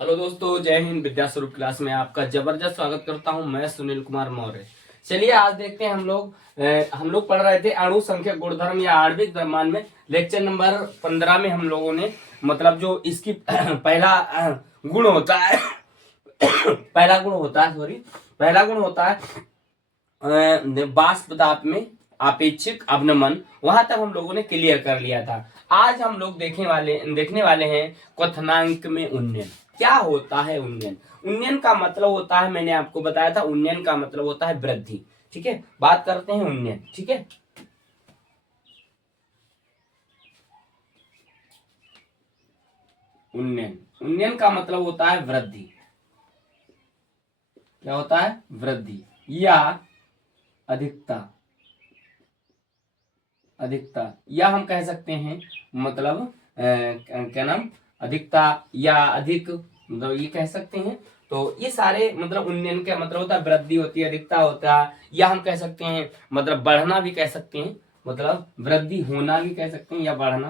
Hello दोस्तों, जय हिंद। विद्या स्वरूप क्लास में आपका जबरदस्त स्वागत करता हूं। मैं सुनील कुमार मौर्य। चलिए आज देखते हैं हम लोग पढ़ रहे थे अणु संख्या गुणधर्म या आणविक द्रव्यमान में लेक्चर नंबर 15 में हम लोगों ने मतलब जो इसकी पहला गुण होता है पहला गुण होता है वाष्प दाब में आपेक्षिक अवनमन। वहां तक हम लोगों ने क्लियर कर लिया था। आज हम लोग देखने वाले हैं क्वथनांक में उन्नयन। क्या होता है उन्नयन? उन्नयन का मतलब होता है, मैंने आपको बताया था, उन्नयन का मतलब होता है वृद्धि। ठीक है, बात करते हैं उन्नयन। ठीक है, उन्नयन उन्नयन का मतलब होता है वृद्धि। क्या होता है? वृद्धि या अधिकता। अधिकता या हम कह सकते हैं मतलब क्या नाम, अधिकता या अधिक, मतलब ये कह सकते हैं। तो ये सारे मतलब उन्नयन का मतलब होता है वृद्धि होती है, अधिकता होता है, या हम कह सकते हैं मतलब बढ़ना भी कह सकते हैं, मतलब वृद्धि होना भी कह सकते हैं या बढ़ना।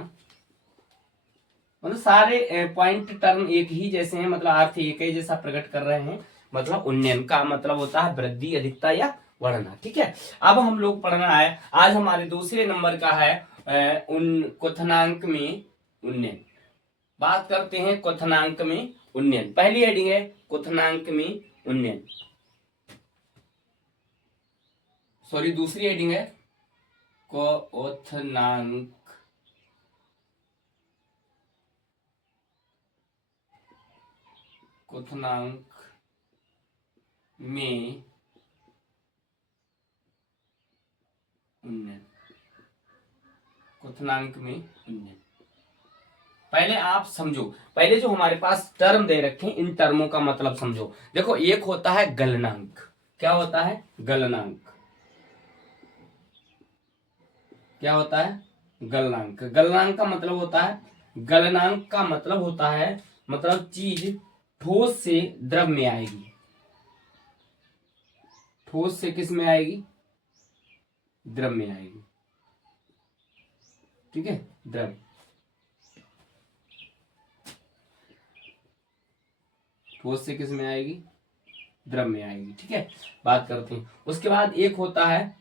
मतलब सारे पॉइंट टर्म एक ही जैसे हैं, मतलब अर्थ एक ही जैसा प्रकट कर रहे हैं। मतलब उन्नयन का मतलब होता है वृद्धि, अधिकता या बढ़ना। ठीक है, अब हम लोग पढ़ना है, आज हमारे दूसरे नंबर का है उन क्वथनांक में उन्नयन। बात करते हैं क्वथनांक में उन्नयन। पहली हेडिंग है क्वथनांक में उन्नयन, सॉरी दूसरी हेडिंग है क्वथनांक क्वथनांक में उन्नयन। क्वथनांक में उन्नयन, पहले आप समझो। पहले जो हमारे पास टर्म दे रखे हैं, इन टर्मों का मतलब समझो। देखो, एक होता है गलनांक। क्या होता है? गलनांक। क्या होता है? गलनांक। गलनांक का मतलब होता है, गलनांक का मतलब होता है मतलब चीज ठोस से द्रव में आएगी। ठोस से किस में आएगी? द्रव में आएगी। ठीक है, द्रव। ठोस से किस में आएगी? द्रव में आएगी। ठीक है, बात करते हैं। उसके बाद एक होता है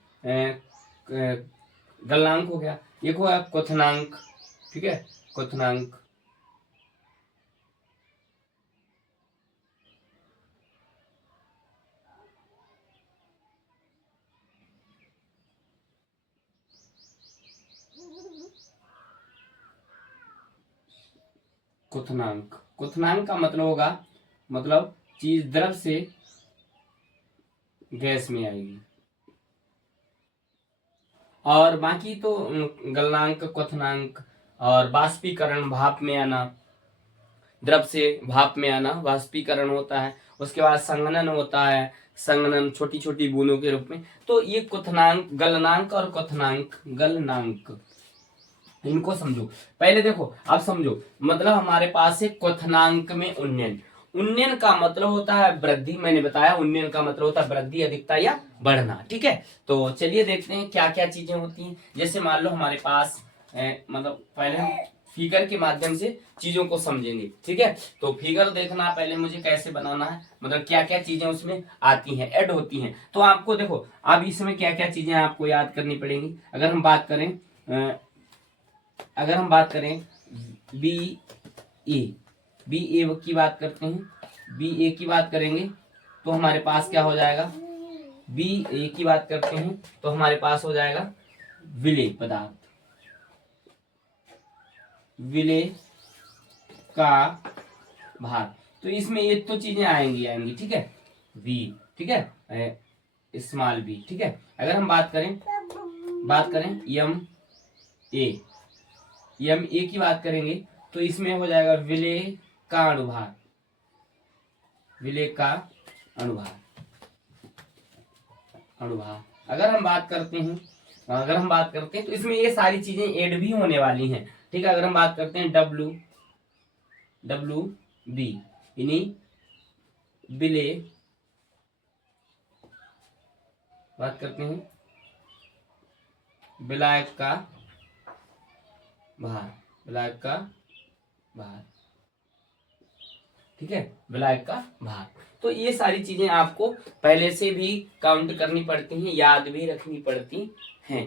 गलनांक हो गया, एक हो गया क्वथनांक। ठीक है, क्वथनांक। क्वथनांक क्वथनांक का मतलब होगा मतलब चीज द्रव से गैस में आएगी। और बाकी तो गलनांक, क्वथनांक और बाष्पीकरण, भाप में आना, द्रव से भाप में आना वाष्पीकरण होता है। उसके बाद संघनन होता है, संघनन छोटी छोटी बूंदों के रूप में। तो ये क्वथनांक, गलनांक और क्वथनांक, गलनांक, इनको समझो। पहले देखो, अब समझो। मतलब हमारे पास है क्वथनांक में उन्नयन। उन्नयन का मतलब होता है वृद्धि। मैंने बताया उन्नयन का मतलब होता है वृद्धि, अधिकता या बढ़ना। ठीक है, तो चलिए देखते हैं क्या क्या चीजें होती हैं। जैसे मान लो हमारे पास मतलब पहले हम फिगर के माध्यम से चीजों को समझेंगे। ठीक है, तो फिगर देखना पहले मुझे कैसे बनाना है, मतलब क्या क्या चीजें उसमें आती हैं, ऐड होती हैं। तो आपको देखो, अब इसमें क्या क्या चीजें आपको याद करनी पड़ेंगी। अगर हम बात करें बी ए, बी ए की बात करते हैं, बी ए की बात करेंगे तो हमारे पास क्या हो जाएगा? बी ए की बात करते हैं तो हमारे पास हो जाएगा विलेय पदार्थ। विलेय का भार। तो इसमें ये तो चीजें आएंगी। ठीक है, वी, ठीक है, स्मॉल बी। ठीक है, अगर हम बात करें यम ए, यम ए की बात करेंगे तो इसमें हो जाएगा विलेय का अनुभार। विलेय का अनुभार, अनुभार। अगर हम बात करते हैं तो इसमें ये सारी चीजें ऐड भी होने वाली हैं। ठीक है, अगर हम बात करते हैं डब्लू, डब्लू बी, यानी विलेय, बात करते हैं विलायक का भार, विलायक का भार। ठीक है, विलायक का भाग। तो ये सारी चीजें आपको पहले से भी काउंट करनी पड़ती हैं, याद भी रखनी पड़ती हैं।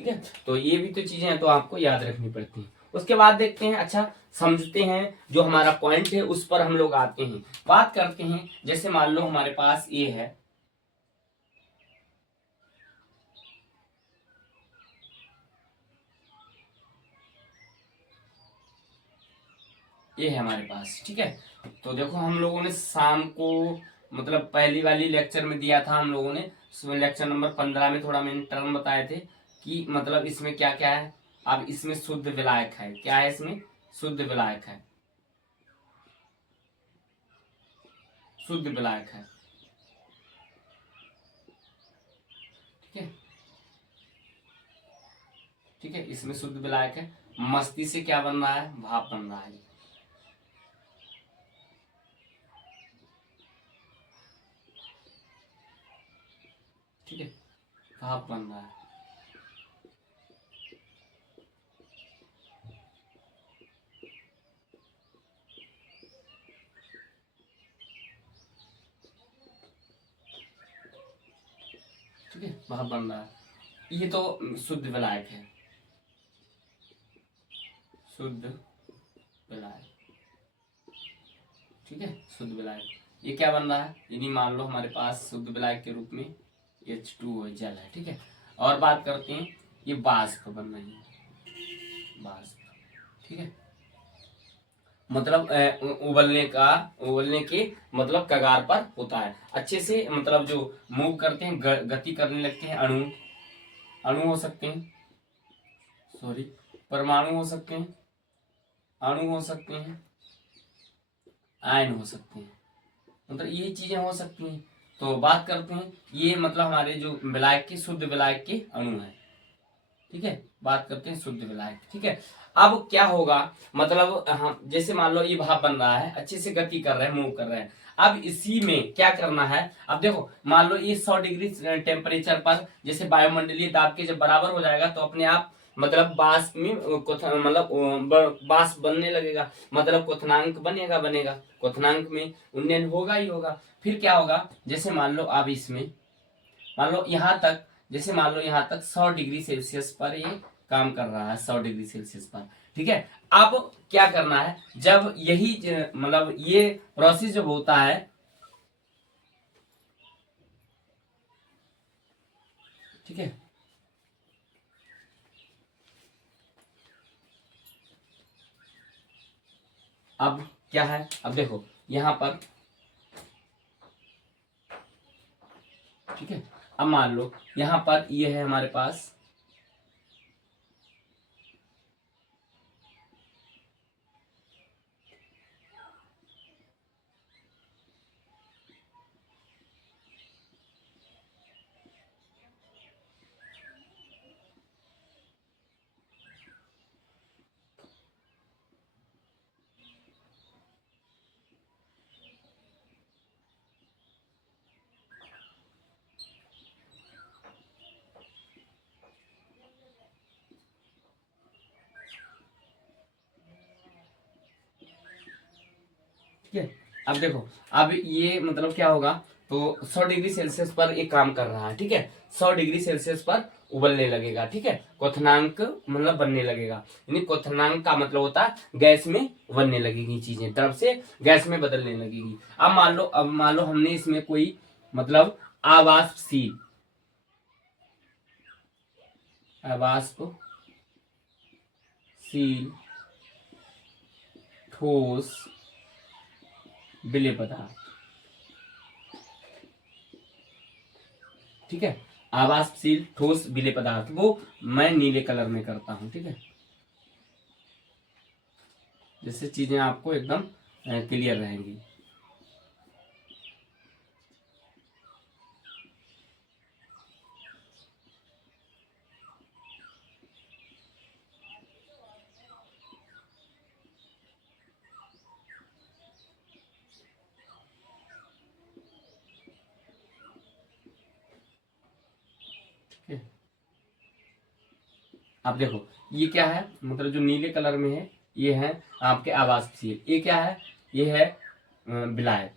ठीक है, तो ये भी तो चीजें हैं, तो आपको याद रखनी पड़ती हैं। उसके बाद देखते हैं, अच्छा समझते हैं, जो हमारा पॉइंट है उस पर हम लोग आते हैं, बात करते हैं। जैसे मान लो हमारे पास ये है, ये है हमारे पास। ठीक है, तो देखो हम लोगों ने शाम को मतलब पहली वाली लेक्चर में दिया था हम लोगों ने, लेक्चर नंबर 15 में थोड़ा मैंने टर्म बताए थे कि मतलब इसमें क्या क्या है। अब इसमें शुद्ध विलायक है, क्या है इसमें, शुद्ध विलायक है, शुद्ध विलायक है। ठीक है, ठीक है, इसमें शुद्ध विलायक है। मस्ती से क्या बन रहा है, भाप बन रहा है। ठीक है, भाप बन रहा है। ठीक है, भाप बन रहा है। ये तो शुद्ध विलायक है, शुद्ध विलायक। ठीक है, शुद्ध विलायक। ये क्या बन रहा है, यदि मान लो हमारे पास शुद्ध विलायक के रूप में H2O जल है। ठीक है, और बात करते हैं, ये वाष्प बन रही है, वाष्प। ठीक है, मतलब उबलने के मतलब कगार पर होता है। अच्छे से मतलब जो मूव करते हैं, गति करने लगते हैं, अणु, अणु हो सकते हैं, सॉरी, परमाणु हो सकते हैं, अणु हो सकते हैं, आयन हो सकते हैं, मतलब यही चीजें हो सकती हैं। तो बात करते हैं, ये मतलब हमारे जो विलायक के, शुद्ध विलायक के अणु है। ठीक है, बात करते हैं शुद्ध विलायक। ठीक है, अब क्या होगा, मतलब हम जैसे मान लो ये भाप बन रहा है, अच्छे से गति कर रहे हैं, मूव कर रहे हैं। अब इसी में क्या करना है, अब देखो मान लो ये 100 डिग्री टेम्परेचर पर जैसे वायुमंडलीय दाब के जब बराबर हो जाएगा तो अपने आप मतलब वाष्प में मतलब वाष्प बनने लगेगा, मतलब क्वथनांक बनेगा, क्वथनांक में उन्नयन होगा ही होगा। फिर क्या होगा, जैसे मान लो अब इसमें मान लो यहाँ तक, जैसे मान लो यहाँ तक 100 डिग्री सेल्सियस पर ये काम कर रहा है, 100 डिग्री सेल्सियस पर। ठीक है, अब क्या करना है, जब यही मतलब ये प्रोसेस जब होता है, ठीक है, अब क्या है, अब देखो यहाँ पर, ठीक है, अब मान लो यहाँ पर ये है हमारे पास, ठीक है, अब देखो, अब ये मतलब क्या होगा, तो 100 डिग्री सेल्सियस पर ये काम कर रहा है। ठीक है, 100 डिग्री सेल्सियस पर उबलने लगेगा। ठीक है, क्वथनांक मतलब बनने लगेगा, यानी क्वथनांक का मतलब होता है गैस में बनने लगेगी चीजें, तरफ से गैस में बदलने लगेगी। अब मान लो हमने इसमें कोई मतलब अवाष्पशील, अवाष्पशील ठोस विलेय पदार्थ, ठीक है, आवासशील ठोस विलेय पदार्थ, वो मैं नीले कलर में करता हूं। ठीक है, जिससे चीजें आपको एकदम क्लियर रहेंगी। ठीक है, आप देखो ये क्या है, मतलब जो नीले कलर में है ये है आपके आवासशील, ये क्या है, ये है विलायक,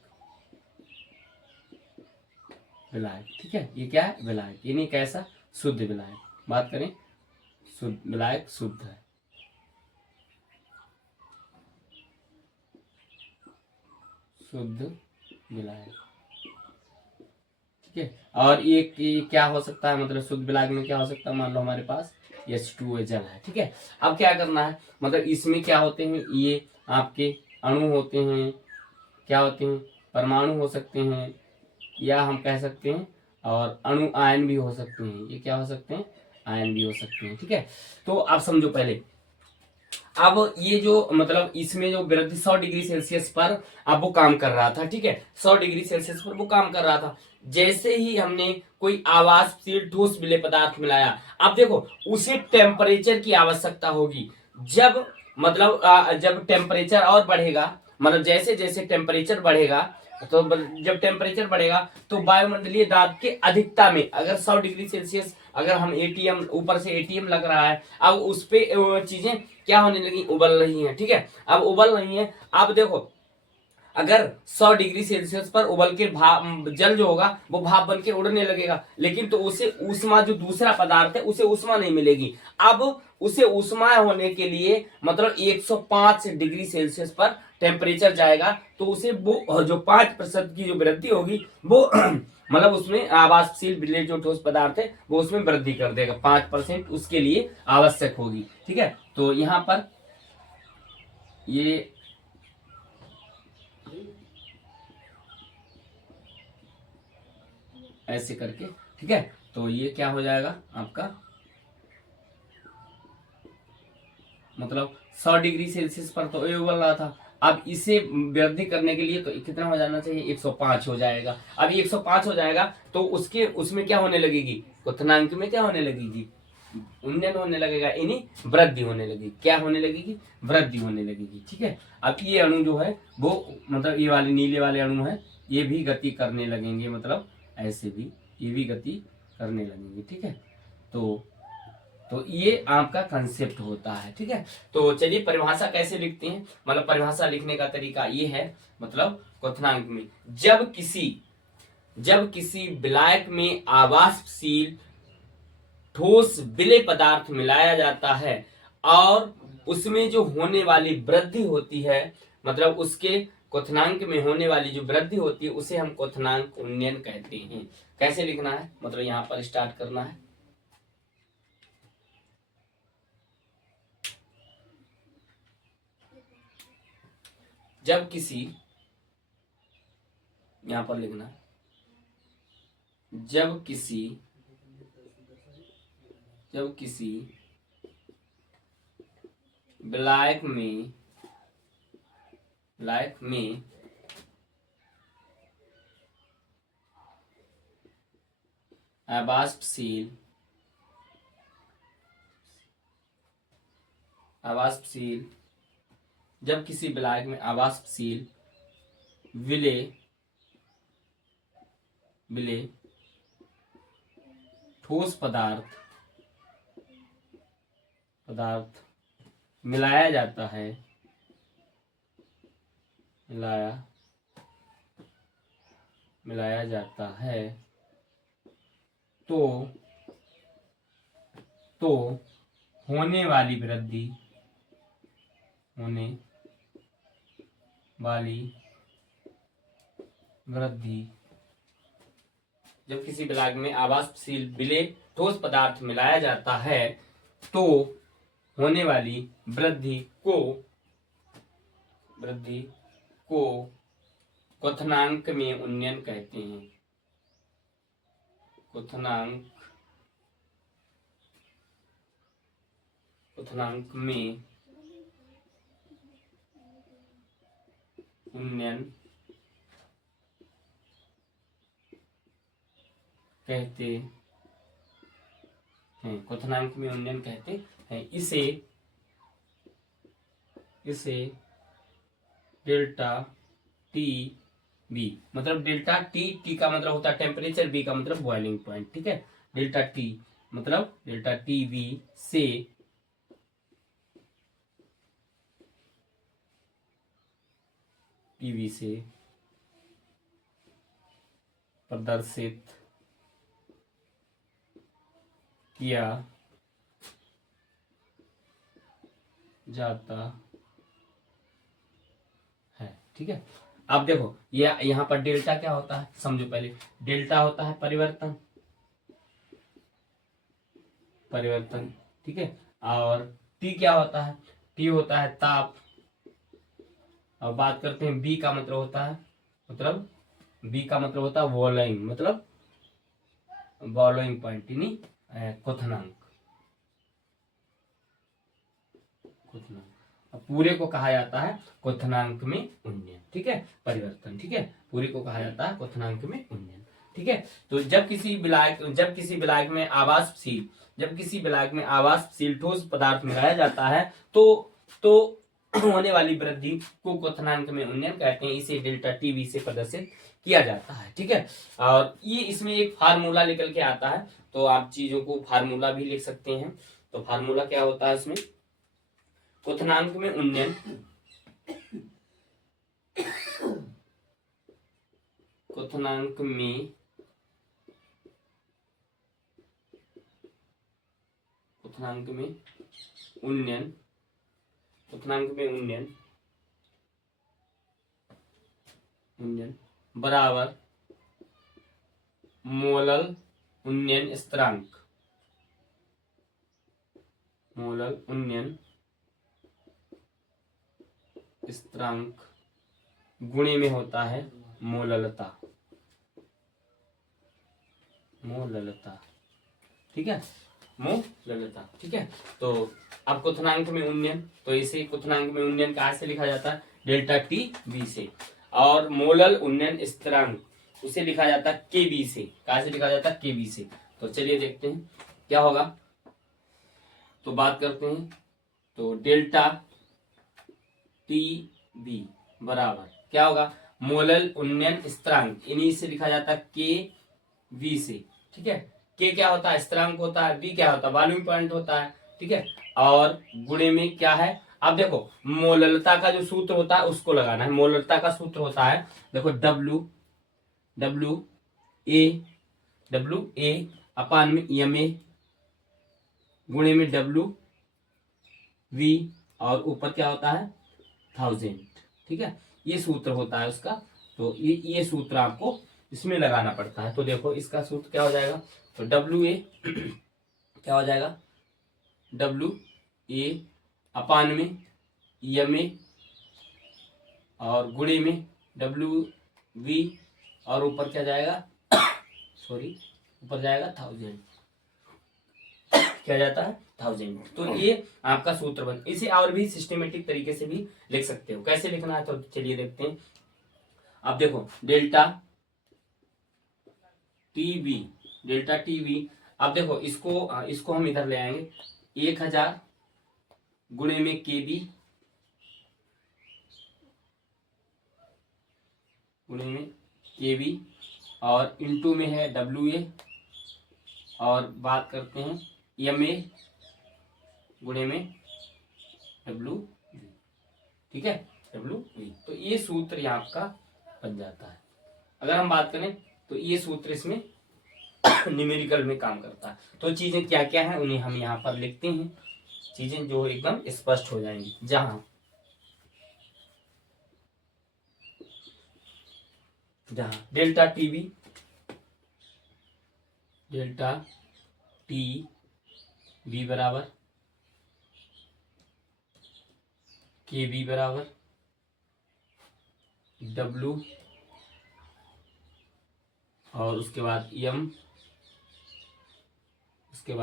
विलायक, ठीक है। ये क्या है, विलायक, यानी कैसा, शुद्ध विलायक। बात करें शुद्ध विलायक, शुद्ध है, शुद्ध विलायक, ठीक है। और ये क्या हो सकता है, मतलब शुद्ध विलायक में क्या हो सकता है, मान लो हमारे पास H2O जल है, ठीक है। अब क्या करना है, मतलब इसमें क्या होते हैं, ये आपके अणु होते हैं, क्या होते हैं, परमाणु हो सकते हैं, या हम कह सकते हैं और अणु आयन भी हो सकते हैं, ये क्या हो सकते हैं, आयन भी हो सकते हैं, ठीक है। तो आप समझो पहले, अब ये जो मतलब इसमें जो वृद्धि 100 डिग्री सेल्सियस पर अब वो काम कर रहा था, ठीक है, 100 डिग्री सेल्सियस पर वो काम कर रहा था। जैसे ही हमने कोई आवासशील ठोस विलेय पदार्थ मिलाया, अब देखो उसे टेम्परेचर की आवश्यकता होगी। जब मतलब जब टेम्परेचर और बढ़ेगा, मतलब जैसे जैसे टेम्परेचर बढ़ेगा, तो जब टेम्परेचर बढ़ेगा तो वायुमंडलीय दाब के अधिकता में, अगर 100 डिग्री सेल्सियस अगर हम एटीएम ऊपर से एटीएम लग रहा है, अब उस पे चीजें क्या होने लगी, उबल रही हैं, ठीक है। अब उबल रही हैं, अब देखो अगर 100 डिग्री सेल्सियस पर उबल के भाप जल जो होगा वो भाप बन के उड़ने लगेगा, लेकिन तो उसे ऊष्मा, जो दूसरा पदार्थ है उसे ऊष्मा नहीं मिलेगी। अब उसे ऊष्मा होने के लिए मतलब 105 डिग्री सेल्सियस पर टेम्परेचर जाएगा, तो उसे वो जो 5% की जो वृद्धि होगी वो मतलब उसमें आवासशील विलेय जो ठोस पदार्थ है वो उसमें वृद्धि कर देगा, 5% उसके लिए आवश्यक होगी, ठीक है। तो यहाँ पर ये ऐसे करके, ठीक है। तो ये क्या हो जाएगा आपका, मतलब 100 डिग्री सेल्सियस पर तो ये उबल रहा था, अब इसे वृद्धि करने के लिए तो कितना हो जाना चाहिए, 105 हो जाएगा। अब 105 हो जाएगा तो उसके उसमें क्या होने लगेगी, क्वथनांक में क्या होने लगेगी, उन्नयन होने लगेगा, यानी वृद्धि होने लगेगी, क्या होने लगेगी, वृद्धि होने लगेगी, ठीक है। अब ये अणु जो है वो मतलब ये वाले नीले वाले अणु है, ये भी गति करने लगेंगे, मतलब ऐसे भी ये भी गति करने लगेंगे, ठीक है। तो ये आपका कंसेप्ट होता है, ठीक है। तो चलिए परिभाषा कैसे लिखते हैं, मतलब परिभाषा लिखने का तरीका ये है, मतलब क्वथनांक में जब किसी विलायक में आवासशील ठोस विलेय पदार्थ मिलाया जाता है और उसमें जो होने वाली वृद्धि होती है, मतलब उसके क्वथनांक में होने वाली जो वृद्धि होती है उसे हम क्वथनांक उन्नयन कहते हैं। कैसे लिखना है, मतलब यहां पर स्टार्ट करना है, जब किसी, यहां पर लिखना है, जब किसी विलायक में आवासशील जब किसी विलायक में आवासशील विलेय ठोस पदार्थ मिलाया जाता है, मिलाया जाता है, तो होने वाली वृद्धि, जब किसी विलायक में आवासशील विलेय ठोस पदार्थ मिलाया जाता है तो होने वाली वृद्धि को क्वथनांक में उन्नयन कहते हैं, क्वथनांक में उन्नयन कहते हैं, क्वथनांक में उन्नयन कहते हैं। इसे डेल्टा टी बी, मतलब डेल्टा टी का मतलब होता है टेम्परेचर, बी का मतलब बॉइलिंग पॉइंट, ठीक है। डेल्टा टी मतलब डेल्टा टी बी से टीवी से प्रदर्शित किया जाता है। ठीक है, अब देखो ये यहाँ पर डेल्टा क्या होता है, समझो पहले। डेल्टा होता है परिवर्तन, परिवर्तन, ठीक है। और टी क्या होता है, टी होता है ताप। अब बात करते हैं बी का मतलब होता है, मतलब बी का मतलब होता है वॉल्यूम, मतलब बॉइलिंग पॉइंट यानी क्वथनांक, क्वथनांक। अब पूरे को कहा जाता है क्वथनांक में उन्नयन, ठीक है, परिवर्तन, ठीक है। पूरे को कहा जाता है क्वथनांक में उन्नयन, ठीक है। तो जब किसी विलायक में आवासशील, जब किसी विलायक में आवासशील ठोस पदार्थ मिलाया जाता है तो होने वाली वृद्धि को क्वथनांक में उन्नयन कहते हैं। इसे डेल्टा टीवी से प्रदर्शित किया जाता है, ठीक है। और ये इसमें एक फार्मूला निकल के आता है, तो आप चीजों को फार्मूला भी लिख सकते हैं। तो फार्मूला क्या होता है इसमें, क्वथनांक में उन्नयन, क्वथनांक में उन्नयन, क्वथनांक में उन्नयन बराबर मोलल उन्नयन स्थिरांक, मोलल उन्नयन स्थिरांक गुणे में होता है मोललता, मोललता, ठीक है, मोललता, ठीक है। तो अब क्वथनांक में उन्नयन, तो इसे क्वथनांक में उन्नयन कहाँ से लिखा जाता है, डेल्टा टी बी से। और मोलल उन्नयन स्थिरांक उसे लिखा जाता है के बी से, कहाँ से लिखा जाता है, के बी से। तो चलिए देखते हैं क्या होगा। तो बात करते हैं, तो डेल्टा टी बी बराबर क्या होगा, मोलल उन्नयन स्थिरांक, इन्हीं से लिखा जाता है के वी से, ठीक है। के क्या होता है, स्थिरांक होता है, बी क्या होता है, वॉल्यूम पॉइंट होता है, ठीक है। और गुणे में क्या है, अब देखो मोललता का जो सूत्र होता है उसको लगाना है। मोललता का सूत्र होता है, देखो डब्लू ए अपान में एम ए गुणे में डब्लू वी, और ऊपर क्या होता है 1000, ठीक है। ये सूत्र होता है उसका। तो ये सूत्र आपको इसमें लगाना पड़ता है। तो देखो इसका सूत्र क्या हो जाएगा, तो डब्लू ए क्या हो जाएगा, डब्लू ए अपान में एम ए और गुणे में डब्लू वी, और ऊपर क्या जाएगा सॉरी ऊपर जाएगा 1000, क्या जाता है 1000। तो ये आपका सूत्र बन, इसे और भी सिस्टमेटिक तरीके से भी लिख सकते हो। कैसे लिखना है तो चलिए देखते हैं। अब देखो डेल्टा टीवी, अब देखो इसको हम इधर ले आएंगे, 1000 गुणे में केबी गुणे में केबी और इंटू में है डब्ल्यू ए, और बात करते हैं एम ए गुणे में डब्ल्यू, ठीक है, डब्ल्यू वी। तो ये सूत्र यहाँ आपका बन जाता है। अगर हम बात करें तो ये सूत्र इसमें न्यूमेरिकल में काम करता है। तो चीजें क्या क्या है उन्हें हम यहाँ पर लिखते हैं, चीजें जो एकदम स्पष्ट हो जाएंगी। जहां डेल्टा टी बी बराबर के बी बराबर डब्लू और उसके बाद एम, उसके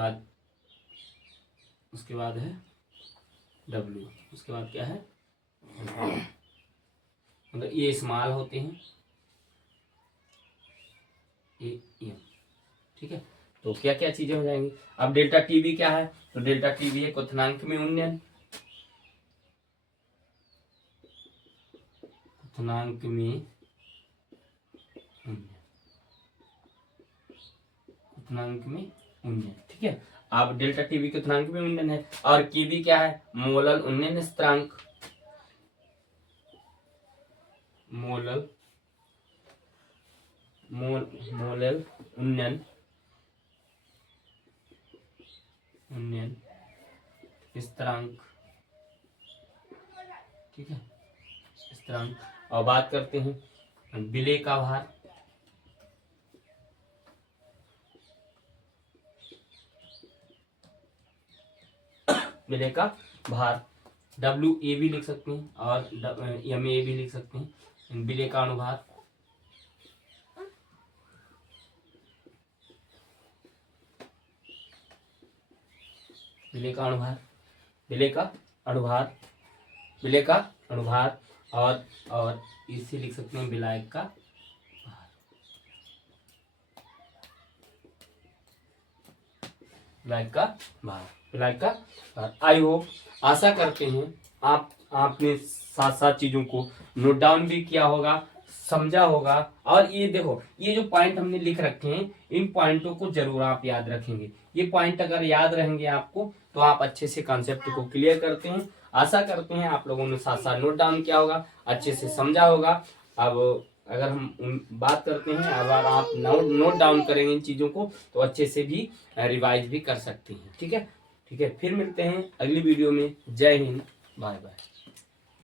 बाद है डब्लू, उसके बाद क्या है, मतलब ये स्मॉल होते हैं, ये एम, ठीक है। तो क्या क्या चीजें हो जाएंगी। अब डेल्टा टीबी क्या है, तो डेल्टा टीबी है क्वथनांक में उन्नयन, क्वथनांक में उन्नयन, ठीक है। अब डेल्टा टीबी क्वथनांक में उन्नयन है, और केबी क्या है, मोलल उन्नयन स्थिरांक, मोलल मोलल उन्नयन स्थिरांक, ठीक है, स्थिरांक। और बात करते हैं विलेय का भार, विलेय का भार WA भी लिख सकते हैं और MA भी लिख सकते हैं। विलेय का अनुभार, विलेय का अनुभार, विलेय का अनुभार, विलेय का अनुभार और इसे लिख सकते हैं विलायक का भार, विलायक का भार, विलायक का भार। आई होप, आशा करते हैं आपने साथ साथ चीजों को नोट डाउन भी किया होगा, समझा होगा। और ये देखो, ये जो पॉइंट हमने लिख रखे हैं, इन पॉइंटों को जरूर आप याद रखेंगे। ये पॉइंट अगर याद रहेंगे आपको तो आप अच्छे से कॉन्सेप्ट को क्लियर करते हैं। आशा करते हैं आप लोगों ने साथ साथ नोट डाउन किया होगा, अच्छे से समझा होगा। अब अगर हम बात करते हैं, अगर आप नोट डाउन करेंगे इन चीजों को तो अच्छे से भी रिवाइज भी कर सकते हैं। ठीक है, ठीक है, फिर मिलते हैं अगली वीडियो में। जय हिंद, बाय बाय।